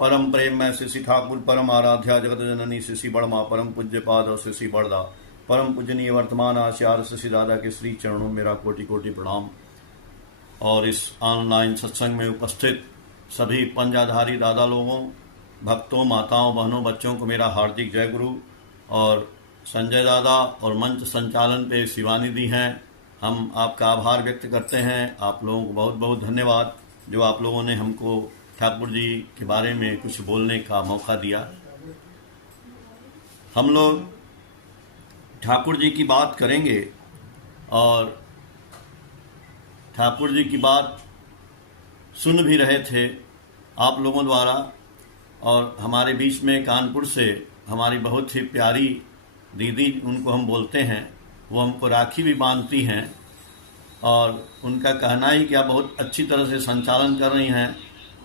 परम प्रेम में श्री ठाकुर परम आराध्या जगत जननी श्री बड़मा परम पूज्य पाद और श्री बड़दा परम पूजनीय वर्तमान आचार्य श्री दादा के श्री चरणों में मेरा कोटि कोटि प्रणाम। और इस ऑनलाइन सत्संग में उपस्थित सभी पंजाधारी दादा लोगों, भक्तों, माताओं, बहनों, बच्चों को मेरा हार्दिक जय गुरु। और संजय दादा और मंच संचालन पे शिवानी दी हैं, हम आपका आभार व्यक्त करते हैं। आप लोगों को बहुत बहुत धन्यवाद जो आप लोगों ने हमको ठाकुर जी के बारे में कुछ बोलने का मौका दिया। हम लोग ठाकुर जी की बात करेंगे और ठाकुर जी की बात सुन भी रहे थे आप लोगों द्वारा। और हमारे बीच में कानपुर से हमारी बहुत ही प्यारी दीदी, उनको हम बोलते हैं, वो हमको राखी भी बांधती हैं और उनका कहना ही क्या बहुत अच्छी तरह से संचालन कर रही हैं।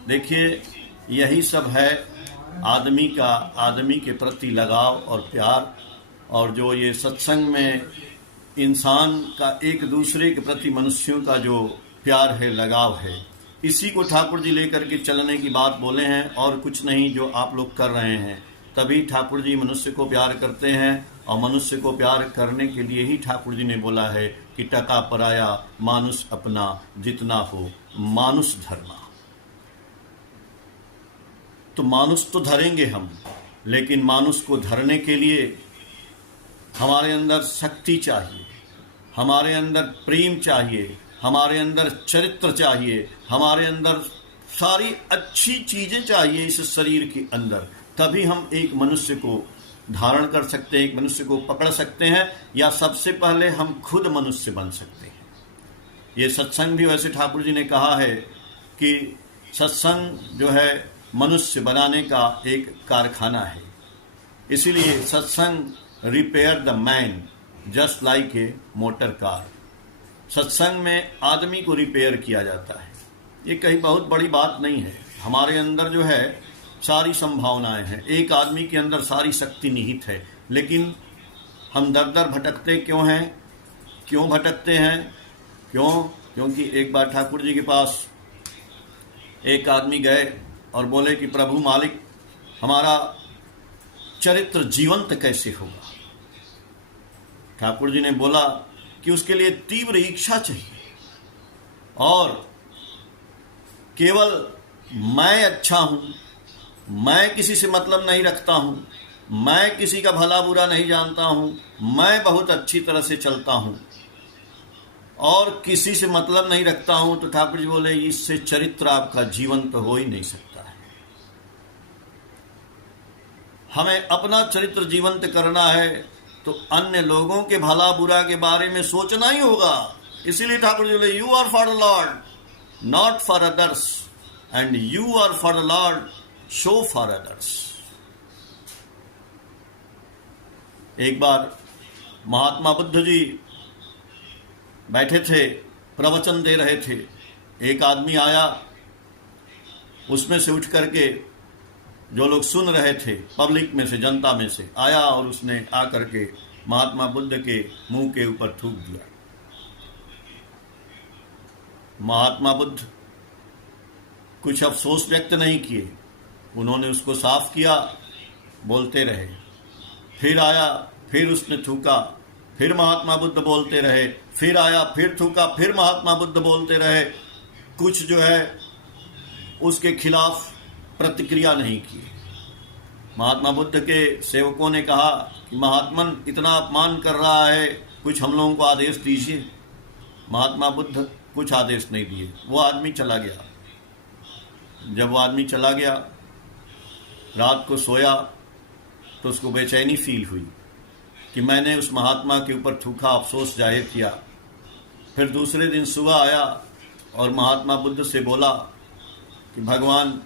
देखिए, यही सब है आदमी का, आदमी के प्रति लगाव और प्यार, और जो ये सत्संग में इंसान का एक दूसरे के प्रति मनुष्यों का जो प्यार है, लगाव है, इसी को ठाकुर जी लेकर के चलने की बात बोले हैं और कुछ नहीं जो आप लोग कर रहे हैं। तभी ठाकुर जी मनुष्य को प्यार करते हैं और मनुष्य को प्यार करने के लिए ही ठाकुर जी ने बोला है कि टका पराया मानुष अपना, जितना हो मानुष धर्मा। तो मानुष तो धरेंगे हम, लेकिन मानुष को धरने के लिए हमारे अंदर शक्ति चाहिए, हमारे अंदर प्रेम चाहिए, हमारे अंदर चरित्र चाहिए, हमारे अंदर सारी अच्छी चीजें चाहिए इस शरीर के अंदर। तभी हम एक मनुष्य को धारण कर सकते हैं, एक मनुष्य को पकड़ सकते हैं, या सबसे पहले हम खुद मनुष्य बन सकते हैं। ये सत्संग भी वैसे ठाकुर जी ने कहा है कि सत्संग जो है मनुष्य बनाने का एक कारखाना है। इसीलिए सत्संग repair the man just like a motor car. सत्संग में आदमी को रिपेयर किया जाता है। ये कहीं बहुत बड़ी बात नहीं है। हमारे अंदर जो है सारी संभावनाएं हैं, एक आदमी के अंदर सारी शक्ति निहित है, लेकिन हम दर दर भटकते क्यों हैं? क्यों भटकते हैं? क्योंकि एक बार ठाकुर जी के पास एक आदमी गए और बोले कि प्रभु मालिक, हमारा चरित्र जीवंत कैसे होगा? ठाकुर जी ने बोला कि उसके लिए तीव्र इच्छा चाहिए और केवल मैं अच्छा हूं, मैं किसी से मतलब नहीं रखता हूं, मैं किसी का भला बुरा नहीं जानता हूं, मैं बहुत अच्छी तरह से चलता हूं और किसी से मतलब नहीं रखता हूं, तो ठाकुर जी बोले इससे चरित्र आपका जीवंत हो ही नहीं सकता है। हमें अपना चरित्र जीवंत करना है तो अन्य लोगों के भला बुरा के बारे में सोचना ही होगा। इसीलिए ठाकुर जी बोले you are for the lord not for others and you are for the lord so for others. एक बार महात्मा बुद्ध जी बैठे थे, प्रवचन दे रहे थे। एक आदमी आया, उसमें से उठ करके जो लोग सुन रहे थे, पब्लिक में से, जनता में से आया और उसने आकर के महात्मा बुद्ध के मुंह के ऊपर थूक दिया। महात्मा बुद्ध कुछ अफसोस व्यक्त नहीं किए, उन्होंने उसको साफ किया, बोलते रहे। फिर आया, फिर उसने थूका, फिर महात्मा बुद्ध बोलते रहे, फिर आया, फिर थूका, फिर महात्मा बुद्ध बोलते रहे। कुछ जो है उसके खिलाफ प्रतिक्रिया नहीं की। महात्मा बुद्ध के सेवकों ने कहा कि महात्मन इतना अपमान कर रहा है, कुछ हम लोगों को आदेश दीजिए। महात्मा बुद्ध कुछ आदेश नहीं दिए, वो आदमी चला गया। जब वो आदमी चला गया, रात को सोया तो उसको बेचैनी फील हुई कि मैंने उस महात्मा के ऊपर थूका, अफसोस जाहिर किया। फिर दूसरे दिन सुबह आया और महात्मा बुद्ध से बोला कि भगवान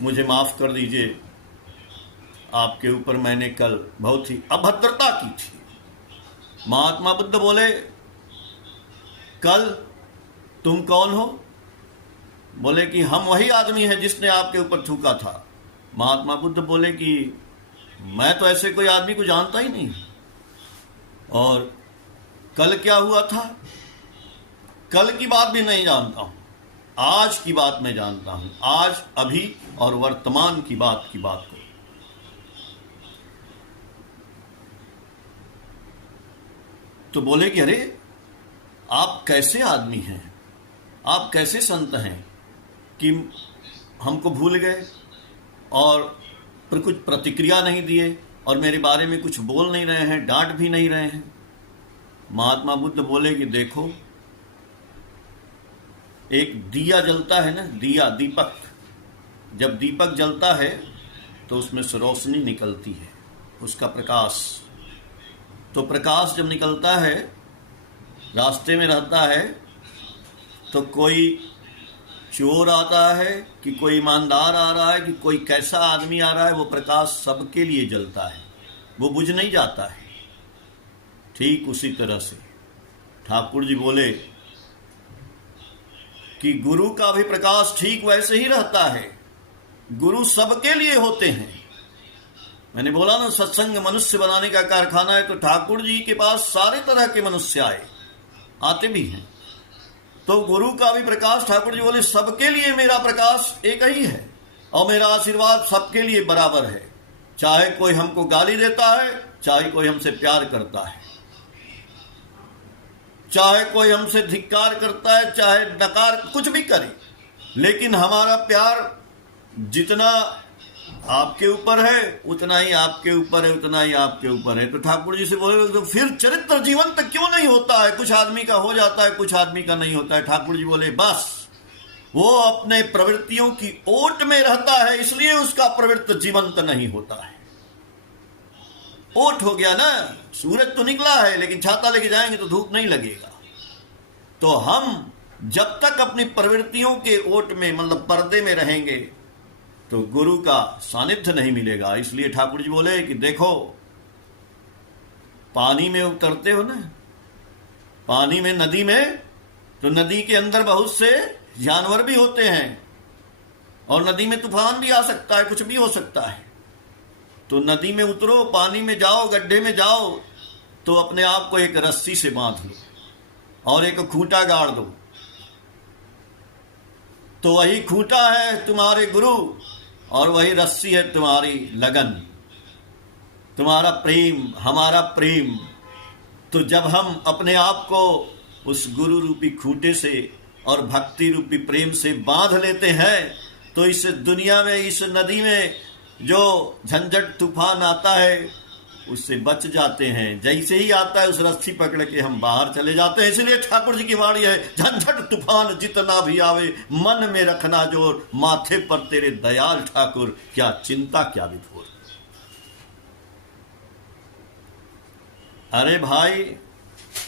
मुझे माफ कर दीजिए, आपके ऊपर मैंने कल बहुत ही अभद्रता की थी। महात्मा बुद्ध बोले कल तुम कौन हो? बोले कि हम वही आदमी हैं जिसने आपके ऊपर थूका था। महात्मा बुद्ध बोले कि मैं तो ऐसे कोई आदमी को जानता ही नहीं, और कल क्या हुआ था? कल की बात भी नहीं जानता हूं, आज की बात मैं जानता हूं, आज, अभी और वर्तमान की बात को। तो बोले कि अरे आप कैसे आदमी हैं, आप कैसे संत हैं कि हमको भूल गए और पर कुछ प्रतिक्रिया नहीं दिए और मेरे बारे में कुछ बोल नहीं रहे हैं, डांट भी नहीं रहे हैं। महात्मा बुद्ध बोले कि देखो, एक दिया जलता है ना, दिया, दीपक, जब दीपक जलता है तो उसमें से रोशनी निकलती है, उसका प्रकाश। तो प्रकाश जब निकलता है, रास्ते में रहता है, तो कोई चोर आता है कि कोई ईमानदार आ रहा है कि कोई कैसा आदमी आ रहा है, वो प्रकाश सबके लिए जलता है, वो बुझ नहीं जाता है। ठीक उसी तरह से ठाकुर जी बोले कि गुरु का भी प्रकाश ठीक वैसे ही रहता है, गुरु सबके लिए होते हैं। मैंने बोला ना, सत्संग मनुष्य बनाने का कारखाना है, तो ठाकुर जी के पास सारे तरह के मनुष्य आते भी हैं। तो गुरु का भी प्रकाश, ठाकुर जी बोले, सबके लिए मेरा प्रकाश एक ही है और मेरा आशीर्वाद सबके लिए बराबर है, चाहे कोई हमको गाली देता है, चाहे कोई हमसे प्यार करता है, चाहे कोई हमसे धिक्कार करता है, चाहे नकार, कुछ भी करे, लेकिन हमारा प्यार जितना आपके ऊपर है उतना ही आपके ऊपर है, उतना ही आपके ऊपर है। तो ठाकुर जी से बोले, तो फिर चरित्र जीवंत क्यों नहीं होता है? कुछ आदमी का हो जाता है, कुछ आदमी का नहीं होता है। ठाकुर जी बोले, बस वो अपने प्रवृत्तियों की ओट में रहता है, इसलिए उसका प्रवृत्ति जीवंत नहीं होता है। ओट हो गया ना, सूरज तो निकला है लेकिन छाता लेके जाएंगे तो धूप नहीं लगेगा। तो हम जब तक अपनी प्रवृत्तियों के ओट में, मतलब पर्दे में रहेंगे, तो गुरु का सानिध्य नहीं मिलेगा। इसलिए ठाकुर जी बोले कि देखो, पानी में उतरते हो ना, पानी में, नदी में, तो नदी के अंदर बहुत से जानवर भी होते हैं और नदी में तूफान भी आ सकता है, कुछ भी हो सकता है। तो नदी में उतरो, पानी में जाओ, गड्ढे में जाओ, तो अपने आप को एक रस्सी से बांध लो और एक खूंटा गाड़ दो। तो वही खूंटा है तुम्हारे गुरु और वही रस्सी है तुम्हारी लगन, तुम्हारा प्रेम, हमारा प्रेम। तो जब हम अपने आप को उस गुरु रूपी खूंटे से और भक्ति रूपी प्रेम से बांध लेते हैं, तो इस दुनिया में, इस नदी में जो झंझट तूफान आता है उससे बच जाते हैं। जैसे ही आता है उस रस्सी पकड़ के हम बाहर चले जाते हैं। इसलिए ठाकुर जी की वाणी है, झंझट तूफान जितना भी आवे, मन में रखना जोर, माथे पर तेरे दयाल ठाकुर, क्या चिंता क्या विभोर। अरे भाई,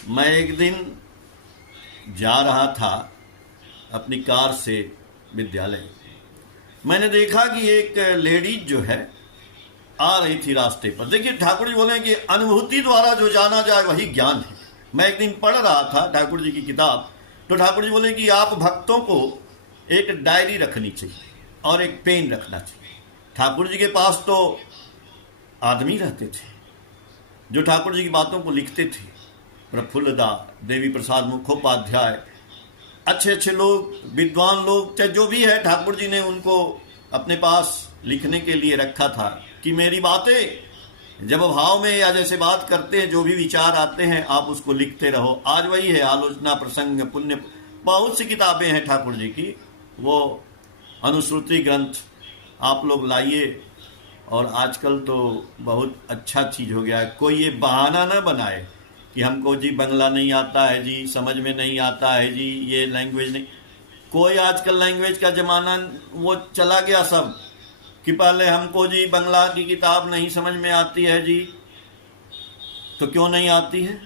मैं एक दिन जा रहा था अपनी कार से विद्यालय, मैंने देखा कि एक लेडीज जो है आ रही थी रास्ते पर। देखिए, ठाकुर जी बोले कि अनुभूति द्वारा जो जाना जाए वही ज्ञान है। मैं एक दिन पढ़ रहा था ठाकुर जी की किताब, तो ठाकुर जी बोले कि आप भक्तों को एक डायरी रखनी चाहिए और एक पेन रखना चाहिए। ठाकुर जी के पास तो आदमी रहते थे जो ठाकुर जी की बातों को लिखते थे, प्रफुल्लदा, देवी प्रसाद मुखोपाध्याय, अच्छे अच्छे लोग, विद्वान लोग, चाहे जो भी है, ठाकुर जी ने उनको अपने पास लिखने के लिए रखा था कि मेरी बातें जब भाव में या जैसे बात करते हैं, जो भी विचार आते हैं आप उसको लिखते रहो। आज वही है, आलोचना, प्रसंग, पुण्य, बहुत सी किताबें हैं ठाकुर जी की, वो अनुश्रुति ग्रंथ आप लोग लाइए। और आजकल तो बहुत अच्छा चीज हो गया है, कोई ये बहाना ना बनाए कि हमको जी बंगला नहीं आता है, जी समझ में नहीं आता है, जी ये लैंग्वेज नहीं। कोई आजकल लैंग्वेज का जमाना वो चला गया सब, कि पहले हमको जी बंगला की किताब नहीं समझ में आती है जी। तो क्यों नहीं आती है?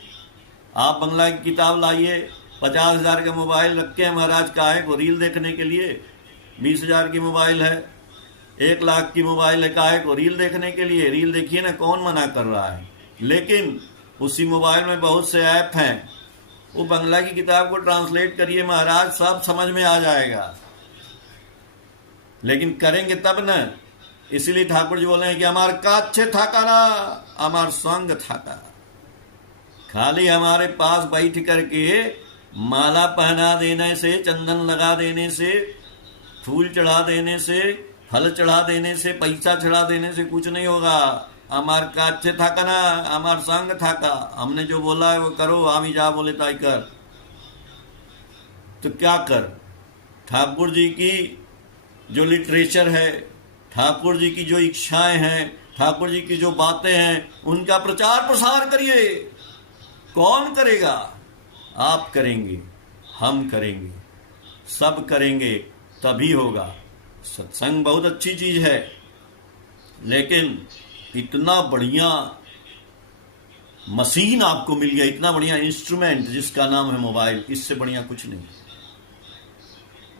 आप बंगला की किताब लाइए, 50,000 का मोबाइल रख के महाराज का है को रील देखने के लिए, 20,000 की मोबाइल है, 1,00,000 की मोबाइल है का है को रील देखने के लिए। रील देखिए ना, कौन मना कर रहा है? लेकिन उसी मोबाइल में बहुत से ऐप हैं, वो बंगला की किताब को ट्रांसलेट करिए महाराज, सब समझ में आ जाएगा। लेकिन करेंगे तब न। इसलिए ठाकुर जी बोले हैं कि हमार काच्छे थाका ना, हमार संग थाका। खाली हमारे पास बैठ करके माला पहना देने से, चंदन लगा देने से, फूल चढ़ा देने से, फल चढ़ा देने से, पैसा चढ़ा देने से कुछ नहीं होगा। हमार काचे था ना, हमार संग था का, हमने जो बोला है वो करो, हम ही जा बोले ताई कर। तो क्या कर, ठाकुर जी की जो लिटरेचर है, ठाकुर जी की जो इच्छाएं हैं, ठाकुर जी की जो बातें हैं, उनका प्रचार प्रसार करिए। कौन करेगा? आप करेंगे, हम करेंगे, सब करेंगे, तभी होगा। सत्संग बहुत अच्छी चीज है, लेकिन इतना बढ़िया मशीन आपको मिल गया, इतना बढ़िया इंस्ट्रूमेंट जिसका नाम है मोबाइल, इससे बढ़िया कुछ नहीं।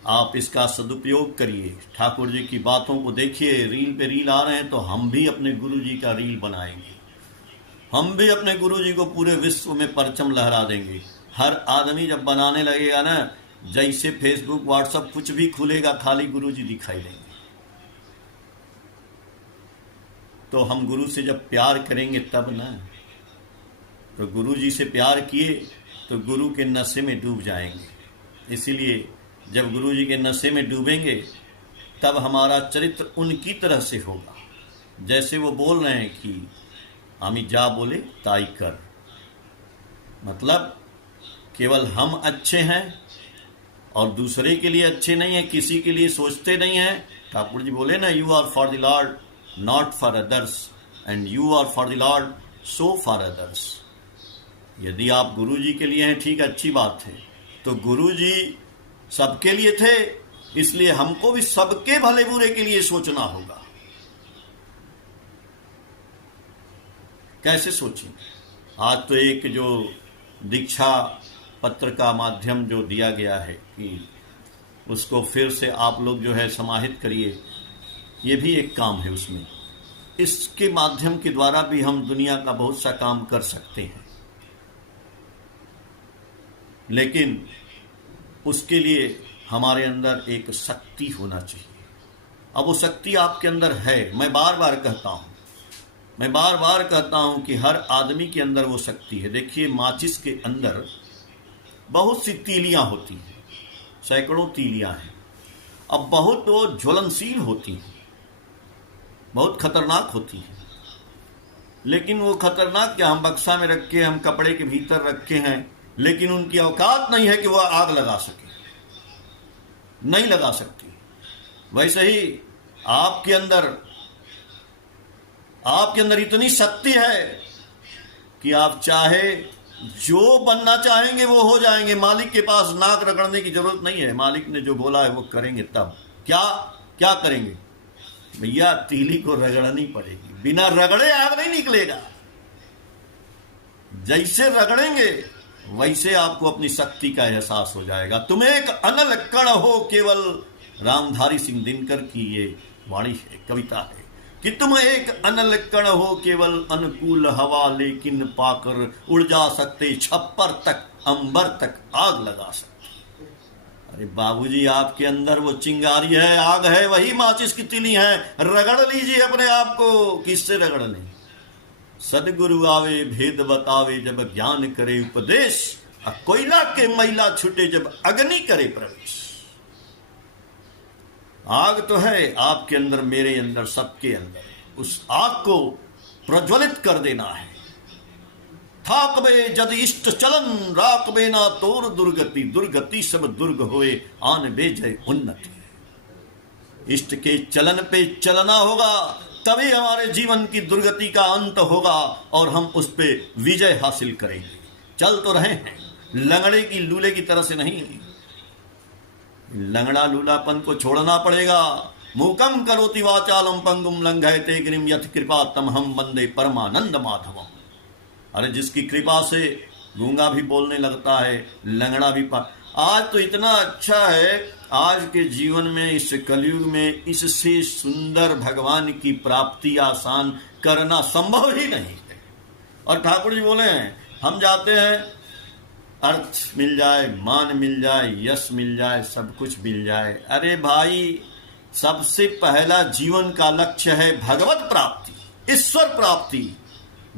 आप इसका सदुपयोग करिए, ठाकुर जी की बातों को देखिए। रील पे रील आ रहे हैं तो हम भी अपने गुरु जी का रील बनाएंगे, हम भी अपने गुरु जी को पूरे विश्व में परचम लहरा देंगे। हर आदमी जब बनाने लगेगा ना, जैसे फेसबुक व्हाट्सएप कुछ भी खुलेगा खाली गुरु जी दिखाई देंगे। तो हम गुरु से जब प्यार करेंगे तब ना, तो गुरु जी से प्यार किए तो गुरु के नशे में डूब जाएंगे। इसीलिए जब गुरु जी के नशे में डूबेंगे तब हमारा चरित्र उनकी तरह से होगा, जैसे वो बोल रहे हैं कि आमी जा बोले ताई कर। मतलब केवल हम अच्छे हैं और दूसरे के लिए अच्छे नहीं है, किसी के लिए सोचते नहीं हैं। ठाकुर जी बोले ना, you are for the lord not for others and you are for the lord so for others. यदि आप गुरु जी के लिए हैं, ठीक, अच्छी बात है। तो गुरु जी सबके लिए थे, इसलिए हमको भी सबके भले बुरे के लिए सोचना होगा। कैसे सोचें? आज तो एक जो दीक्षा पत्र का माध्यम जो दिया गया है कि उसको फिर से आप लोग जो है समाहित करिए, ये भी एक काम है उसमें। इसके माध्यम के द्वारा भी हम दुनिया का बहुत सा काम कर सकते हैं, लेकिन उसके लिए हमारे अंदर एक शक्ति होना चाहिए। अब वो शक्ति आपके अंदर है। मैं बार बार कहता हूं कि हर आदमी के अंदर वो शक्ति है। देखिए, माचिस के अंदर बहुत सी तीलियां होती हैं, सैकड़ों तीलियां हैं। अब बहुत वो ज्वलनशील होती हैं, बहुत खतरनाक होती हैं, लेकिन वो खतरनाक क्या, हम बक्सा में रखे, हम कपड़े के भीतर रखे हैं, लेकिन उनकी औकात नहीं है कि वह आग लगा सके, नहीं लगा सकती। वैसे ही आपके अंदर इतनी शक्ति है कि आप चाहे जो बनना चाहेंगे वो हो जाएंगे। मालिक के पास नाक रगड़ने की जरूरत नहीं है, मालिक ने जो बोला है वो करेंगे। तब क्या करेंगे भैया? तीली को रगड़नी पड़ेगी, बिना रगड़े आग नहीं निकलेगा। जैसे रगड़ेंगे वैसे आपको अपनी शक्ति का एहसास हो जाएगा। तुम एक अनल कण हो केवल, रामधारी सिंह दिनकर की ये वाणी है, कविता है कि तुम एक अनल कण हो केवल, अनुकूल हवा लेकिन पाकर उड़ जा सकते, छप्पर तक अंबर तक आग लगा सकते। अरे बाबूजी, आपके अंदर वो चिंगारी है, आग है, वही माचिस की तिली है। रगड़ लीजिए अपने आप को। किससे रगड़ लें? सदगुरु आवे भेद बतावे, जब ज्ञान करे उपदेश, कोयला के मैला छुटे, जब अग्नि करे प्रवेश। आग तो है आपके अंदर, मेरे अंदर, सबके अंदर। उस आग को प्रज्वलित कर देना है। थाक बे जद इष्ट चलन, राख बे ना तोर दुर्गति, दुर्गति सब दुर्ग होए, आन बे जय उन्नति। इष्ट के चलन पे चलना होगा, तभी हमारे जीवन की दुर्गति का अंत होगा और हम उस पे विजय हासिल करेंगे। चल तो रहे हैं, लंगड़े की लूले की तरह से नहीं। लंगड़ा लूलापन को छोड़ना पड़ेगा। मूकम करोति वाचालम पंगुम लंघयते गिरिम यथ कृपा तम हम वंदे परमानंद माधवम। अरे जिसकी कृपा से गूंगा भी बोलने लगता है, लंगड़ा भी आज तो इतना अच्छा है, आज के जीवन में, इस कलयुग में, इससे सुंदर भगवान की प्राप्ति आसान करना संभव ही नहीं है। और ठाकुर जी बोले हैं, हम जाते हैं, अर्थ मिल जाए, मान मिल जाए, यश मिल जाए, सब कुछ मिल जाए। अरे भाई, सबसे पहला जीवन का लक्ष्य है भगवत प्राप्ति, ईश्वर प्राप्ति,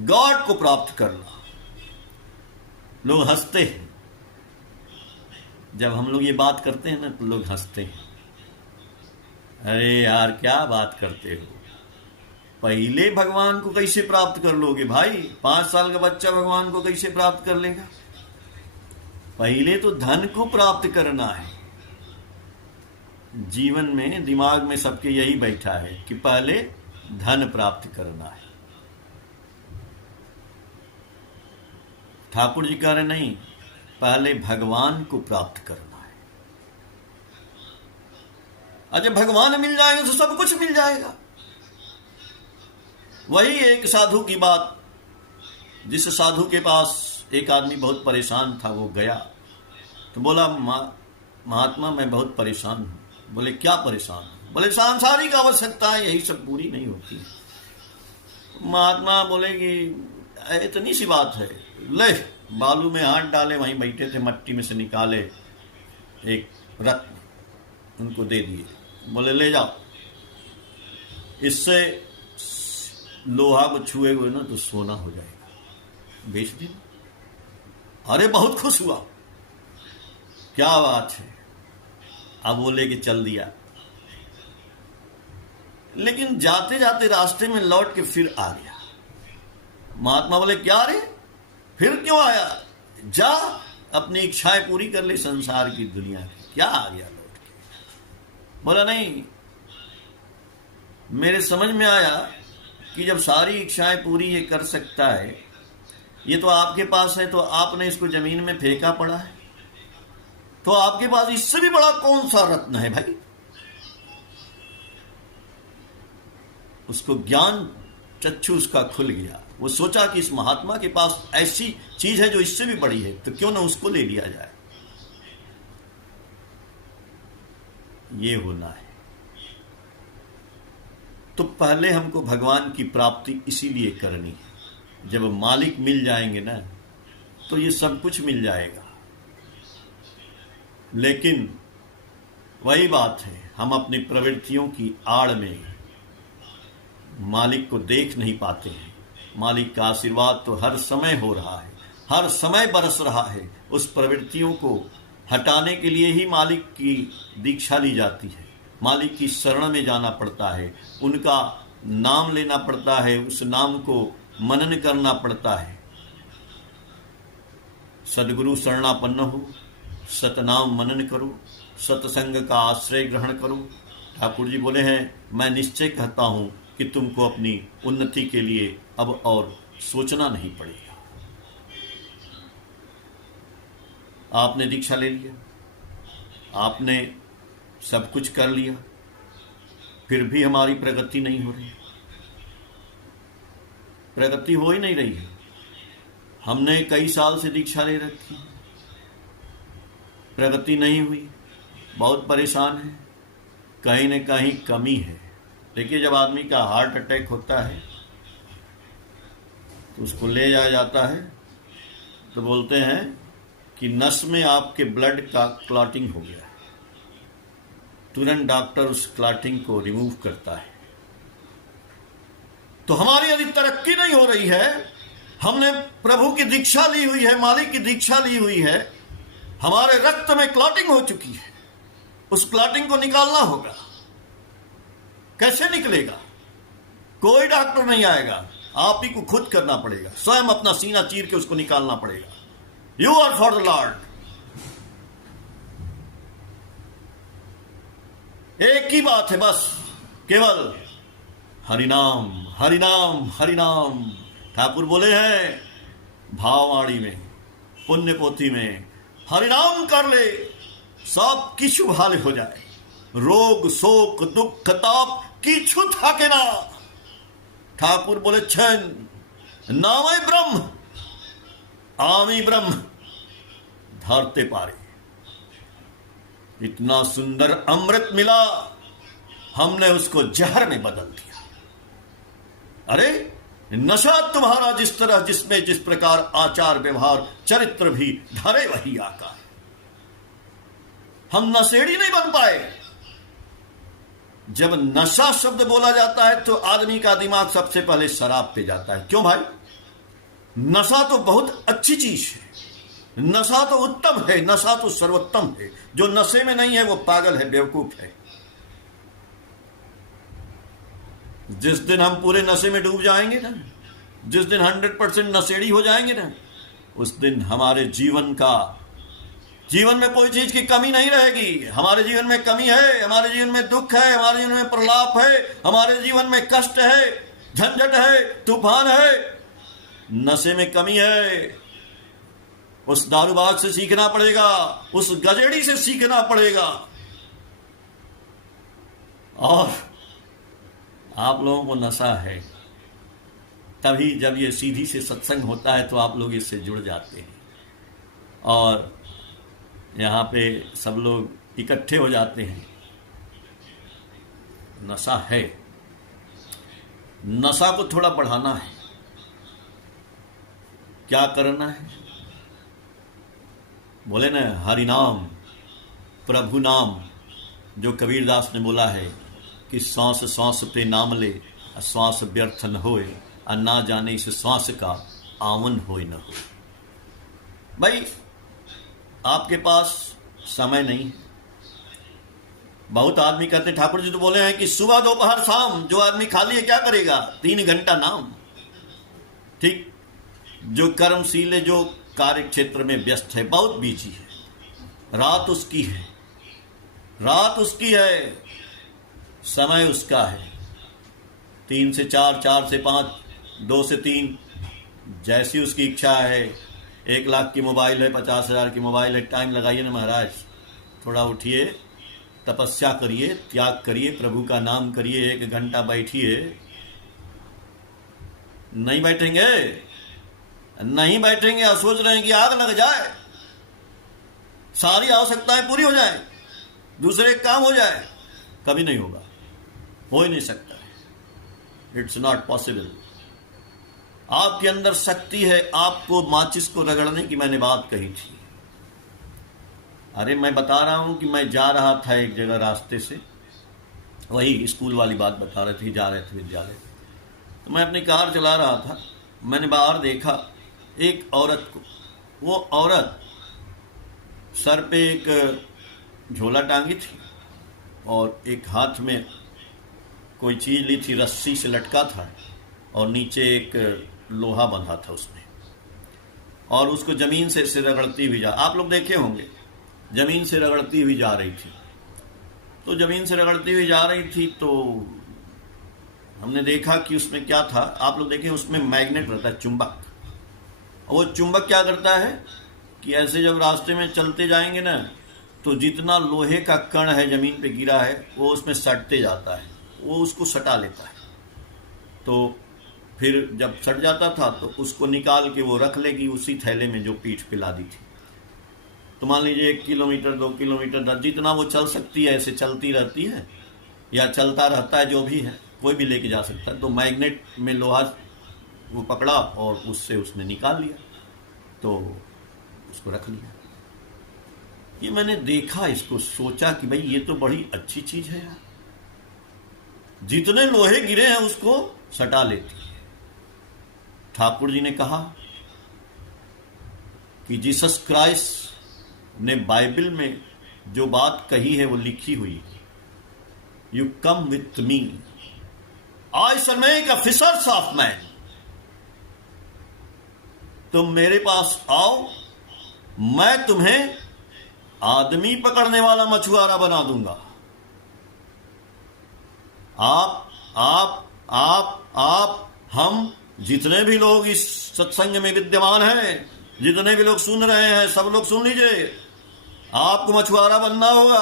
गॉड को प्राप्त करना। लोग हंसते हैं, जब हम लोग ये बात करते हैं ना तो लोग हंसते हैं, अरे यार क्या बात करते हो, पहले भगवान को कैसे प्राप्त कर लोगे भाई? 5 साल का बच्चा भगवान को कैसे प्राप्त कर लेगा? पहले तो धन को प्राप्त करना है। जीवन में दिमाग में सबके यही बैठा है कि पहले धन प्राप्त करना है। ठाकुर जी कह रहे नहीं, पहले भगवान को प्राप्त करना है। और जब भगवान मिल जाएंगे तो सब कुछ मिल जाएगा। वही एक साधु की बात, जिस साधु के पास एक आदमी बहुत परेशान था, वो गया तो बोला, महात्मा मैं बहुत परेशान हूं। बोले क्या परेशान हूं? बोले सांसारिक आवश्यकताएं यही सब पूरी नहीं होती। महात्मा बोले कि इतनी सी बात है, ले बालू में हाथ डाले, वहीं बैठे थे, मट्टी में से निकाले एक रत्न, उनको दे दिए। बोले ले जाओ, इससे लोहा को छुएगे ना तो सोना हो जाएगा, बेच दे। अरे बहुत खुश हुआ, क्या बात है। अब वो लेके चल दिया, लेकिन जाते जाते रास्ते में लौट के फिर आ गया। महात्मा बोले क्या रे, फिर क्यों आया? जा अपनी इच्छाएं पूरी कर ले संसार की, दुनिया की, क्या आ गया लौट के? बोला नहीं, मेरे समझ में आया कि जब सारी इच्छाएं पूरी ये कर सकता है, ये तो आपके पास है, तो आपने इसको जमीन में फेंका पड़ा है, तो आपके पास इससे भी बड़ा कौन सा रत्न है भाई? उसको ज्ञान चक्षु उसका खुल गया। वो सोचा कि इस महात्मा के पास ऐसी चीज है जो इससे भी बड़ी है, तो क्यों ना उसको ले लिया जाए। ये होना है। तो पहले हमको भगवान की प्राप्ति इसीलिए करनी है। जब मालिक मिल जाएंगे ना तो ये सब कुछ मिल जाएगा। लेकिन वही बात है, हम अपनी प्रवृत्तियों की आड़ में मालिक को देख नहीं पाते हैं। मालिक का आशीर्वाद तो हर समय हो रहा है, हर समय बरस रहा है। उस प्रवृत्तियों को हटाने के लिए ही मालिक की दीक्षा ली जाती है, मालिक की शरण में जाना पड़ता है, उनका नाम लेना पड़ता है, उस नाम को मनन करना पड़ता है। सदगुरु शरणापन्न हो, सतनाम मनन करो, सत्संग का आश्रय ग्रहण करो। ठाकुर जी बोले हैं, मैं निश्चय कहता हूं कि तुमको अपनी उन्नति के लिए अब और सोचना नहीं पड़ेगा। आपने दीक्षा ले लिया, आपने सब कुछ कर लिया, फिर भी हमारी प्रगति नहीं हो रही, प्रगति हो ही नहीं रही है। हमने कई साल से दीक्षा ले रखी है, प्रगति नहीं हुई, बहुत परेशान है, कहीं न कहीं कमी है। देखिए, जब आदमी का हार्ट अटैक होता है तो उसको ले जाया जाता है तो बोलते हैं कि नस में आपके ब्लड का क्लॉटिंग हो गया है। तुरंत डॉक्टर उस क्लॉटिंग को रिमूव करता है। तो हमारी यदि तरक्की नहीं हो रही है, हमने प्रभु की दीक्षा ली हुई है, मालिक की दीक्षा ली हुई है, हमारे रक्त में क्लॉटिंग हो चुकी है, उस क्लॉटिंग को निकालना होगा। कैसे निकलेगा? कोई डॉक्टर नहीं आएगा, आप ही को खुद करना पड़ेगा, स्वयं अपना सीना चीर के उसको निकालना पड़ेगा। You are for the lord. एक ही बात है बस, केवल हरिनाम हरिनाम हरिनाम। ठाकुर बोले हैं भाववाणी में, पुण्य पोथी में, हरिनाम कर ले सब किछु भाले हो जाए, रोग शोक दुख ताप किछु थाके ना। ठाकुर बोले छन नामे ब्रह्म आमी ब्रह्म धरते पारे। इतना सुंदर अमृत मिला, हमने उसको जहर में बदल दिया। अरे नशा तुम्हारा जिस तरह, जिसमें जिस प्रकार आचार व्यवहार चरित्र भी धरे वही आकार। हम नशेड़ी नहीं बन पाए। जब नशा शब्द बोला जाता है तो आदमी का दिमाग सबसे पहले शराब पे जाता है। क्यों भाई? नशा तो बहुत अच्छी चीज है, नशा तो उत्तम है, नशा तो सर्वोत्तम है। जो नशे में नहीं है वो पागल है, बेवकूफ है। जिस दिन हम पूरे नशे में डूब जाएंगे ना, जिस दिन 100% नशेड़ी हो जाएंगे ना, उस दिन हमारे जीवन में कोई चीज की कमी नहीं रहेगी। हमारे जीवन में कमी है, हमारे जीवन में दुख है, हमारे जीवन में प्रलाप है, हमारे जीवन में कष्ट है, झंझट है, तूफान है। नशे में कमी है। उस दारूबाज से सीखना पड़ेगा, उस गजेड़ी से सीखना पड़ेगा। और आप लोगों को नशा है तभी जब ये सीधी से सत्संग होता है तो आप लोग इससे जुड़ जाते हैं और यहाँ पे सब लोग इकट्ठे हो जाते हैं। नशा है, नशा को थोड़ा बढ़ाना है। क्या करना है? बोले ना, हरि नाम प्रभु नाम, जो कबीरदास ने बोला है कि सांस सांस पे नाम ले, श्वास व्यर्थ न होए, और ना जाने इस श्वास का आवन होए न हो। भाई आपके पास समय नहीं है। बहुत आदमी कहते हैं, ठाकुर जी तो बोले हैं कि सुबह दोपहर शाम जो आदमी खाली है क्या करेगा? 3 घंटा नाम। ठीक, जो कर्मशील है, जो कार्य क्षेत्र में व्यस्त है, बहुत बिजी है, रात उसकी है, रात उसकी है, समय उसका है। 3 से 4, 4 से 5, 2 से 3, जैसी उसकी इच्छा है। 1 लाख की मोबाइल है, 50,000 की मोबाइल है। टाइम लगाइए ना महाराज, थोड़ा उठिए, तपस्या करिए, त्याग करिए, प्रभु का नाम करिए, 1 घंटा बैठिए। नहीं बैठेंगे, नहीं बैठेंगे और सोच रहे हैं कि आग लग जाए, सारी आवश्यकताएं पूरी हो जाए, दूसरे काम हो जाए। कभी नहीं होगा, हो ही नहीं सकता। It's not possible. आपके अंदर शक्ति है। आपको माचिस को रगड़ने की मैंने बात कही थी। अरे मैं बता रहा हूं कि मैं जा रहा था एक जगह रास्ते से, वही स्कूल वाली बात बता रहे थे, जा रहे थे विद्यालय। तो मैं अपनी कार चला रहा था, मैंने बाहर देखा एक औरत को। वो औरत सर पे एक झोला टांगी थी और एक हाथ में कोई चीज ली थी, रस्सी से लटका था और नीचे एक लोहा बंधा था उसमें, और उसको जमीन से रगड़ती हुई आप लोग देखे होंगे, जमीन से रगड़ती हुई जा रही थी। तो जमीन से रगड़ती हुई जा रही थी तो हमने देखा कि उसमें क्या था। आप लोग देखें, उसमें मैग्नेट रहता है, चुंबक। वो चुंबक क्या करता है कि ऐसे जब रास्ते में चलते जाएंगे ना, तो जितना लोहे का कण है जमीन पे गिरा है वो उसमें सटते जाता है, वो उसको सटा लेता है। तो फिर जब सट जाता था तो उसको निकाल के वो रख लेगी उसी थैले में जो पीठ पे लादी थी। तो मान लीजिए 1 किलोमीटर 2 किलोमीटर जितना वो चल सकती है, ऐसे चलती रहती है या चलता रहता है, जो भी है, कोई भी लेके जा सकता है। तो मैग्नेट में लोहा वो पकड़ा और उससे उसने निकाल लिया, तो उसको रख लिया। ये मैंने देखा, इसको सोचा कि भाई ये तो बड़ी अच्छी चीज है यार, जितने लोहे गिरे हैं उसको सटा लेती है। ठाकुर जी ने कहा कि जीसस क्राइस्ट ने बाइबल में जो बात कही है वो लिखी हुई है, you come with me, I shall make a fishers of man. तुम मेरे पास आओ, मैं तुम्हें आदमी पकड़ने वाला मछुआरा बना दूंगा। आप हम जितने भी लोग इस सत्संग में विद्यमान हैं, जितने भी लोग सुन रहे हैं, सब लोग सुन लीजिए। आपको मछुआरा बनना होगा,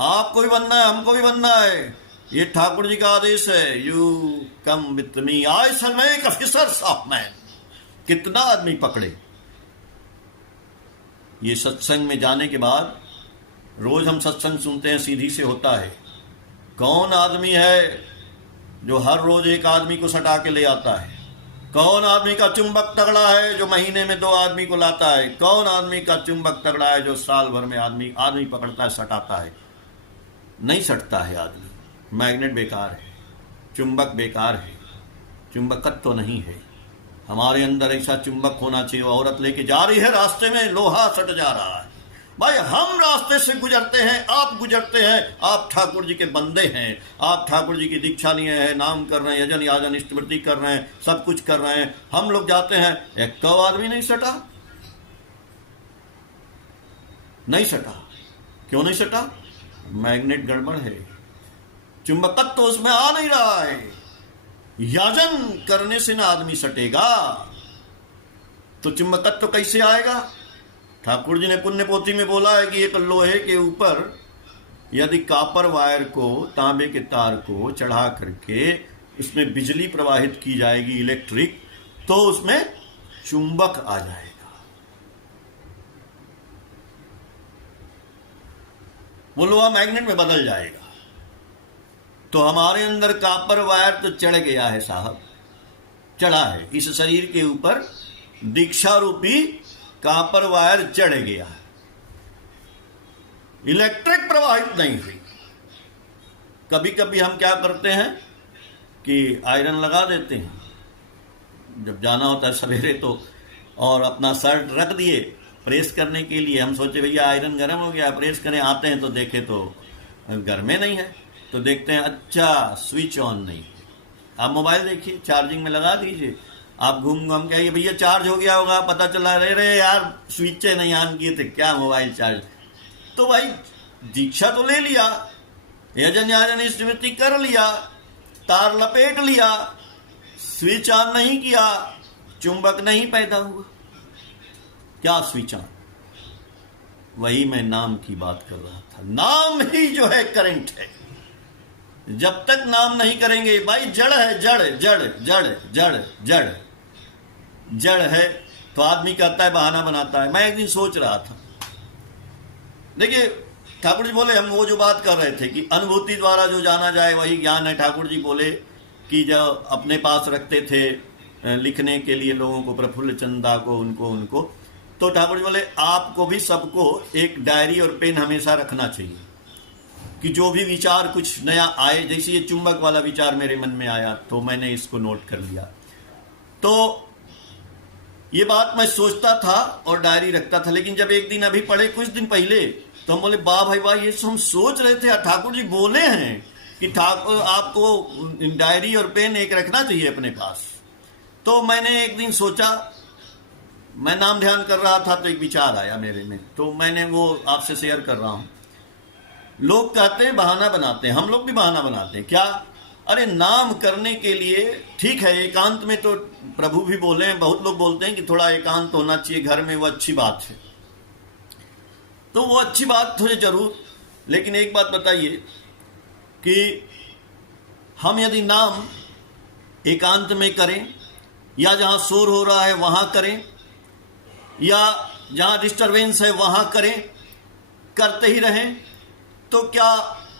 आपको भी बनना है, हमको भी बनना है। ये ठाकुर जी का आदेश है, you come with me, I shall make a fishers of man. कितना आदमी पकड़े। ये सत्संग में जाने के बाद, रोज हम सत्संग सुनते हैं, सीधी से होता है। कौन आदमी है जो हर रोज एक आदमी को सटा के ले आता है? कौन आदमी का चुंबक तगड़ा है जो महीने में 2 आदमी को लाता है? कौन आदमी का चुंबक तगड़ा है जो साल भर में आदमी पकड़ता है, सटाता है? नहीं सटता है आदमी। मैग्नेट बेकार है, चुंबक बेकार है, चुंबकत्व तो नहीं है। हमारे अंदर ऐसा चुंबक होना चाहिए। औरत लेके जा रही है रास्ते में, लोहा सट जा रहा है। भाई हम रास्ते से गुजरते हैं, आप गुजरते हैं, आप ठाकुर जी के बंदे हैं, आप ठाकुर जी की दीक्षा लिए हैं, नाम कर रहे हैं, यजन याजन इष्टवृत्ति कर रहे हैं, सब कुछ कर रहे हैं। हम लोग जाते हैं, एक तो आदमी नहीं सटा, नहीं सटा। क्यों नहीं सटा? मैग्नेट गड़बड़ है, चुंबकत्व तो उसमें आ नहीं रहा है। याजन करने से ना आदमी सटेगा, तो चुंबकत्व तो कैसे आएगा? ठाकुर जी ने पुण्य पोथी में बोला है कि एक लोहे के ऊपर यदि कापर वायर को, तांबे के तार को चढ़ा करके उसमें बिजली प्रवाहित की जाएगी, इलेक्ट्रिक, तो उसमें चुंबक आ जाएगा। वो लोहा मैग्नेट में बदल जाएगा। तो हमारे अंदर कापर वायर तो चढ़ गया है साहब, चढ़ा है इस शरीर के ऊपर, दीक्षा रूपी कापर वायर चढ़ गया है, इलेक्ट्रिक प्रवाहित नहीं हुई। कभी कभी हम क्या करते हैं कि आयरन लगा देते हैं, जब जाना होता है सवेरे तो, और अपना शर्ट रख दिए प्रेस करने के लिए। हम सोचे भैया आयरन गर्म हो गया, प्रेस करें, आते हैं तो देखे तो घर में नहीं है, तो देखते हैं अच्छा स्विच ऑन नहीं। आप मोबाइल देखिए, चार्जिंग में लगा दीजिए, आप घूम घूम के आइए, भैया चार्ज हो गया होगा, पता चला रे यार स्विच नहीं ऑन किए थे, क्या मोबाइल चार्ज। तो भाई दीक्षा तो ले लिया, यजन याजन इष्टवृत्ति कर लिया, तार लपेट लिया, स्विच ऑन नहीं किया, चुंबक नहीं पैदा हुआ। क्या स्विच ऑन? वही मैं नाम की बात कर रहा था। नाम ही जो है करंट है। जब तक नाम नहीं करेंगे, भाई जड़ है, जड़ जड़ जड़ जड़ जड़ जड़ है, तो आदमी कहता है, बहाना बनाता है। मैं एक दिन सोच रहा था, देखिए ठाकुर जी बोले, हम वो जो बात कर रहे थे कि अनुभूति द्वारा जो जाना जाए वही ज्ञान है। ठाकुर जी बोले कि जो अपने पास रखते थे लिखने के लिए लोगों को, प्रफुल्ल चंदा को, उनको, तो ठाकुर जी बोले आपको भी सबको एक डायरी और पेन हमेशा रखना चाहिए कि जो भी विचार कुछ नया आए, जैसे ये चुंबक वाला विचार मेरे मन में आया तो मैंने इसको नोट कर लिया। तो ये बात मैं सोचता था और डायरी रखता था, लेकिन जब एक दिन अभी पढ़े कुछ दिन पहले, तो हम बोले वाह भाई वाह, ये हम सोच रहे थे, ठाकुर जी बोले हैं कि ठाकुर आपको डायरी और पेन एक रखना चाहिए अपने पास। तो मैंने एक दिन सोचा, मैं नाम ध्यान कर रहा था तो एक विचार आया मेरे में, तो मैंने वो आपसे शेयर कर रहा हूं। लोग कहते हैं बहाना बनाते हैं, हम लोग भी बहाना बनाते हैं। क्या? अरे नाम करने के लिए ठीक है, एकांत में तो प्रभु भी बोले हैं, बहुत लोग बोलते हैं कि थोड़ा एकांत होना चाहिए घर में, वो अच्छी बात है। तो वो अच्छी बात है जरूर, लेकिन एक बात बताइए कि हम यदि नाम एकांत में करें, या जहां शोर हो रहा है वहां करें, या जहां डिस्टरबेंस है वहां करें, करते ही रहें, तो क्या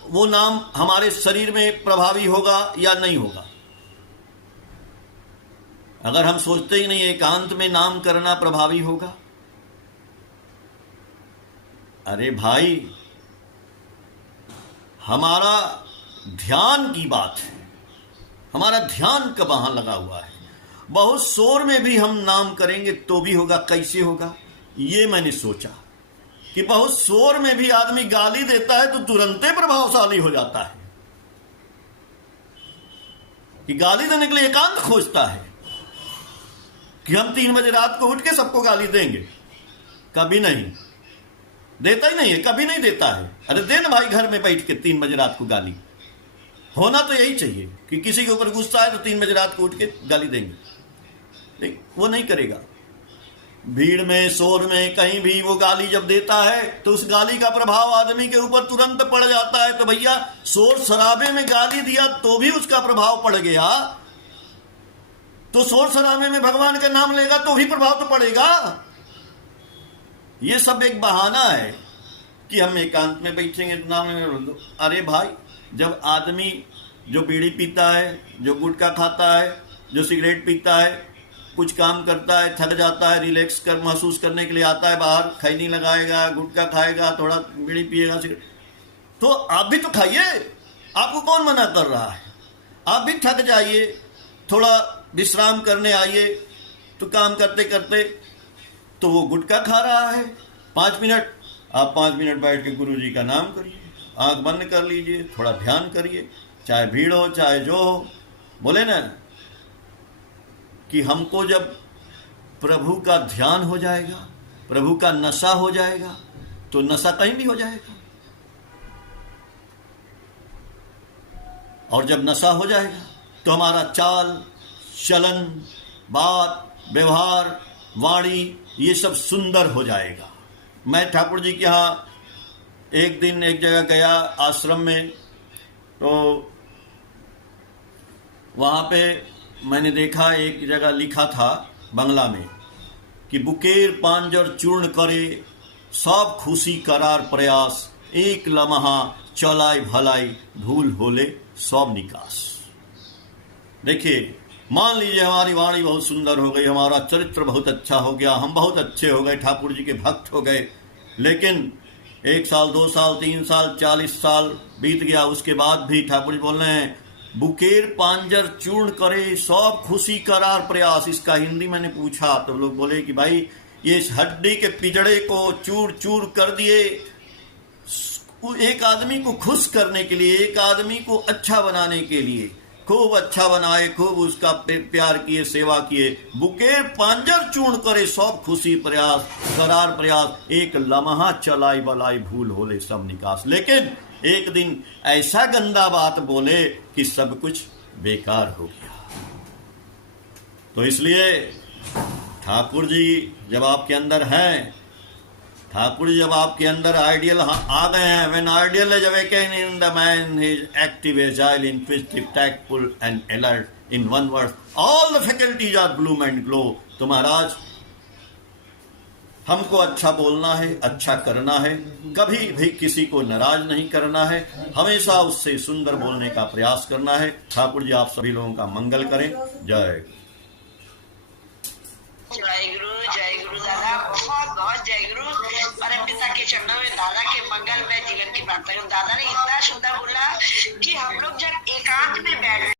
वो नाम हमारे शरीर में प्रभावी होगा या नहीं होगा? अगर हम सोचते ही नहीं एकांत में नाम करना प्रभावी होगा, अरे भाई हमारा ध्यान की बात है, हमारा ध्यान कब वहां लगा हुआ है। बहुत शोर में भी हम नाम करेंगे तो भी होगा। कैसे होगा? ये मैंने सोचा कि बहुत शोर में भी आदमी गाली देता है तो तुरंत प्रभावशाली हो जाता है, कि गाली देने के लिए एकांत खोजता है कि हम 3 बजे रात को उठ के सबको गाली देंगे। कभी नहीं देता, ही नहीं है, कभी नहीं देता है। अरे देना भाई घर में बैठ के 3 बजे रात को गाली। होना तो यही चाहिए कि किसी के ऊपर गुस्सा है तो 3 बजे रात को उठ के गाली देंगे, लेकिन वो नहीं करेगा। भीड़ में, शोर में, कहीं भी वो गाली जब देता है तो उस गाली का प्रभाव आदमी के ऊपर तुरंत पड़ जाता है। तो भैया शोर शराबे में गाली दिया तो भी उसका प्रभाव पड़ गया, तो शोर शराबे में भगवान का नाम लेगा तो भी प्रभाव तो पड़ेगा। ये सब एक बहाना है कि हम एकांत में बैठेंगे तो नाम लेंगे। अरे भाई जब आदमी जो बीड़ी पीता है, जो गुटखा खाता है, जो सिगरेट पीता है, कुछ काम करता है, थक जाता है, रिलैक्स कर महसूस करने के लिए आता है बाहर, खैनी लगाएगा, गुटखा खाएगा, थोड़ा बीड़ी पिएगा, सिगरेट, तो आप भी तो खाइए, आपको कौन मना कर रहा है? आप भी थक जाइए, थोड़ा विश्राम करने आइए, तो काम करते करते तो वो गुटखा खा रहा है। 5 मिनट, आप 5 मिनट बैठ के गुरु जी का नाम करिए, आंख बंद कर लीजिए, थोड़ा ध्यान करिए, चाहे भीड़ हो चाहे जो हो। बोले ना कि हमको जब प्रभु का ध्यान हो जाएगा, प्रभु का नशा हो जाएगा, तो नशा कहीं भी हो जाएगा। और जब नशा हो जाएगा तो हमारा चाल चलन, बात, व्यवहार, वाणी, ये सब सुंदर हो जाएगा। मैं ठाकुर जी के यहाँ एक दिन एक जगह गया आश्रम में, तो वहाँ पे मैंने देखा एक जगह लिखा था बंगला में कि बुकेर पांजर चूर्ण करे सब खुशी करार प्रयास, एक लम्हा चलाई भलाई भूल होले सब निकास। देखिए, मान लीजिए हमारी वाणी बहुत सुंदर हो गई, हमारा चरित्र बहुत अच्छा हो गया, हम बहुत अच्छे हो गए, ठाकुर जी के भक्त हो गए, लेकिन 1 साल 2 साल 3 साल 40 साल बीत गया, उसके बाद भी ठाकुर जी बोल रहे हैं बुकेर पांजर चूर्ण करे सब खुशी करार प्रयास। इसका हिंदी मैंने पूछा तो लोग बोले कि भाई ये हड्डी के पिजड़े को चूर चूर कर दिए, एक आदमी को खुश करने के लिए, एक आदमी को अच्छा बनाने के लिए, खूब अच्छा बनाए, खूब उसका प्यार किए, सेवा किए। बुकेर पांजर चूर्ण करे सब खुशी प्रयास करार प्रयास, एक लम्हा चलाई बलाई भूल होले सब निकास। लेकिन एक दिन ऐसा गंदा बात बोले कि सब कुछ बेकार हो गया। तो इसलिए ठाकुर जी जब आपके अंदर हैं, ठाकुर जी जब आपके अंदर आइडियल आ गए हैं, when ideal is awakened in the man, he is active, agile, inquisitive, tactful and alert. In one word, all the faculties are bloom and glow. तो महाराज हमको अच्छा बोलना है, अच्छा करना है, कभी भी किसी को नाराज नहीं करना है, हमेशा उससे सुंदर बोलने का प्रयास करना है। ठाकुर जी आप सभी लोगों का मंगल करें। जय गुरु दादा, बहुत बहुत जय गुरु। परम पिता के चरणों में दादा के मंगल में जीवन की प्रार्थना। दादा ने इतना सुंदर बोला कि हम लोग जब एकांत में बैठ